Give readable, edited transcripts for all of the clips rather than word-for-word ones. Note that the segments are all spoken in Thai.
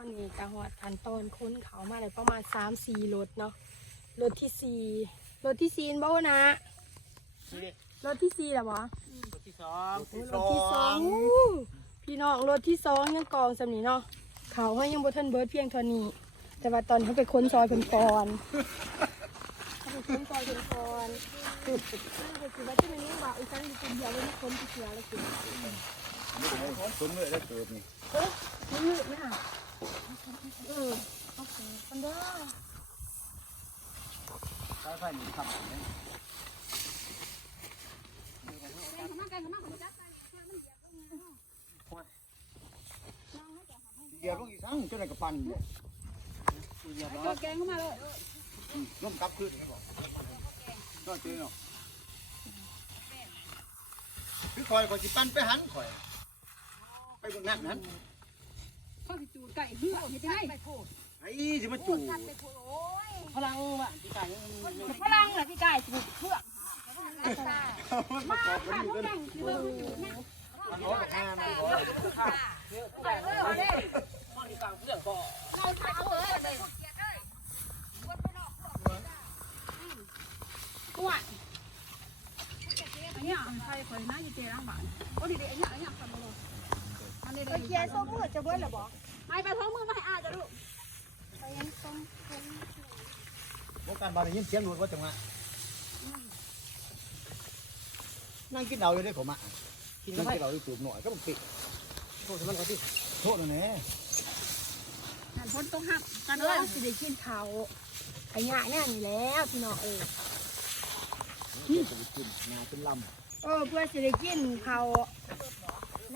อนนี้กะหอดขั้นตอนค้นเขามาเลยประมาณ3-4รถเนาะรถที่4บ่นะรถที่4แล้ววะ รถที่สอง รถที่2พี่น้องรถที่2ยังกองสำนี้เนาะเขาให้ยังบ่ทันเบิดเพียงเท่านี้แต่ว่าตอนเขาไปค้นซอยเพิ่นก่อนเขาไปค้นซอยเพิ่นก่อนคือว่าจะเป็นยังว่าอีกครั้งเป็นเดียวเลยนะค้นที่เสียแล้วคือ สมเลยได้เกิดนี่ ไม่ยืดนะโอเคคนเด้อ ใช้ไฟนี่ทำไหมเดี๋ยวลงอีกครั้งจะได้กระปันเนี่ย เรียบร้อย แกงเข้ามาเลย ลงกลับขึ้นก็เจอเนาะคือคอยสิปั้นไปหันคอยไปเบื้องนั้นนั้น ข้าวที่จูดไก่เหื่อเห็นไหม ไอ้สิมาจู่ พลังว่ะพี่ไก่ พลังเหรอพี่ไก่จูดเหื่อ มันประกอบกันอยู่กัน มันร้อนข้ามเยอะพี่ไก่ข้อที่ฟังเพื่อนก็ อ้วนอันนี้ใครเคยน่าจะเจอร่างบ้านโอ้ดีๆอันนี้ทำมาเลยอันนี้เลย เคียส้มมือจะเบิ้ลหรอบอก ไม่ไปท้องมือไม่ให้อาจะลูก ไปยังส้ม วงการบาร์ยินเสียงรถว่าจังหวะนั่งกินเราอยู่ได้ผมอ่ะกินเราอยู่ตูบหน่อยก็มันปิดโทษมันก็ที่โทษนะเนี่ย หันพ้นตรงหักกัน เอ เลย อสิได้กินเขาขยะเนี่ยนี่แล้วพี่น้องจะไปกินนาเป็นล เพื่อสิได้กินเขา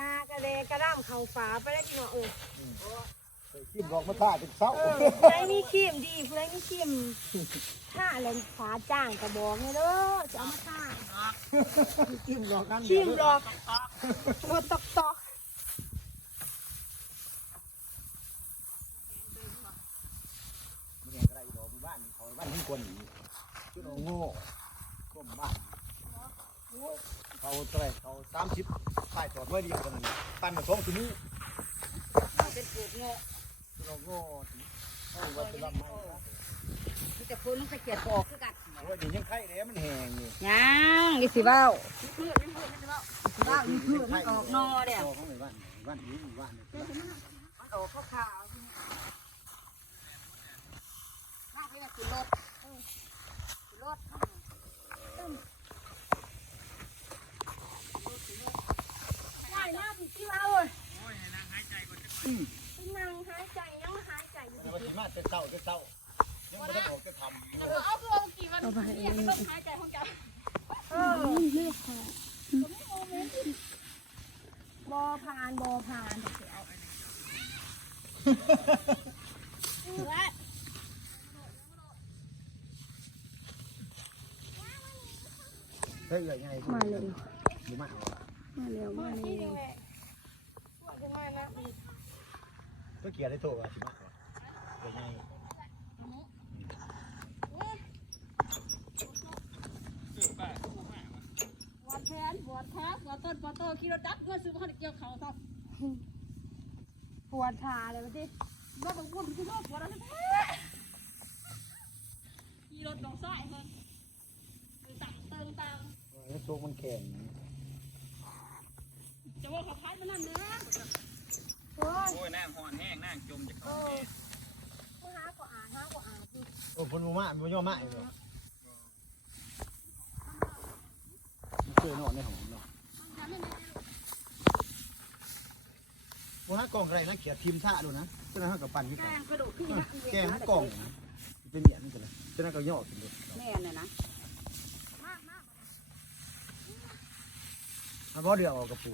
นากระเลกระด้ามเขาฝาไปได้พี่น้องำกินบอกมาท่าเป็นเสา ผู้ใดมีครีมดีผู้ใดมีครีมถ้าอะไรฝาจ้างกระบอกเนี่ยเด้อจะเอามาท่า กินหลอกกัน ครีมหลอกรถตอก มันไงก็ได้ดอกบ้านเขาบ้านทั้งคนชื่อน้องโง่ก้มบ้านเขาเท่าไรเขา30ป้ายจอดไว้เดียวกันนั่นปั้นมา2 ชั่วโมง เป็นปลูกเงาะ น้องโง่เอาไว้เป็นลำไม้ ที่จะพูดต้องไปเกลียดปอกคือกัน โอ้ยเดี๋ยวยังไข่เลยมันแห้งอยู่ ยังยี่สิบเบ้าบ้ามีเพื่อนออกนอเดี๋ยว โตของในบ้านนี้บ้านนี้ มันออกขาวๆน่าไปแบบขึ้นรถขึ้นรถ ๆได้หน้าพี่ที่ว่าเลยนั่งหายใจยังหายใจอยู่ วันที่มาเต้ายังไม่ได้ออกจะทำ เอาตัวกี่วันเนี่ยไม่ต้องหายใจของแก เลือกค่ะบอผ่านเดี๋ยวเอา เฮ้ยยังไง มาเลย ดูมา มาเร็วมาเร็ว ก็เกียร์ได้โตอ่ะสิมายังไง วัดแผนวัดพักวัดต้นวัดโตขี่รถดับเงินซื้อมาเกี่ยวเขาซะ ปวดขาเลยพี่ รถต้องวุ่นคือรถวัดอะไรขี่รถตรงซ้ายเพิ่นต่างเติมต่าง แล้วโชคมันแข็ง จะว่าเขาพายมันนั่นเนื้อ โอ้ย โอ้ยน้ำหอนแห้งน้ำจมจากเขา หากว่าอ่าน โอ้คนมูมามันย่อมาอีกเหรอเคยนอนในห้องเนาะว่าห้ากองอะไรนะเขียนทีมท่าดูนะก็นะห้ากับปั่นพี่ แก ก่อน งกระดูกขึ้น แกห้ากองเป็นเหรียญนี่กันเลยจะน่าก็ย่อขึ้นเลย แม่เนี่ยนะ มันพอเดือดออกกระปู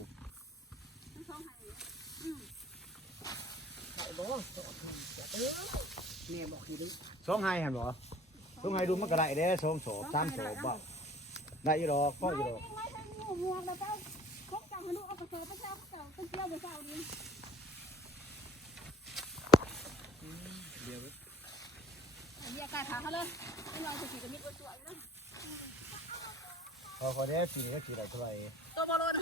แม่บอกอยู่ดิ 2 ไฮหันบ่2 ไฮดูมันก็ได้เด้2 ศอก3 ศอกบ่ได้อยู่ดอกก็อยู่ดอก ไม่ใช่หัวแล้วเจ้าคบจังมาดูเอากระสอบไปเจ้าเจ้าต้องเที่ยวไปเจ้าดิเรียกการหาเขาเลยไม่ลองจะขี่กันนิดว่าสวยนะ พอได้สีก็สีได้เท่าไหร่ ตัวบอลลูน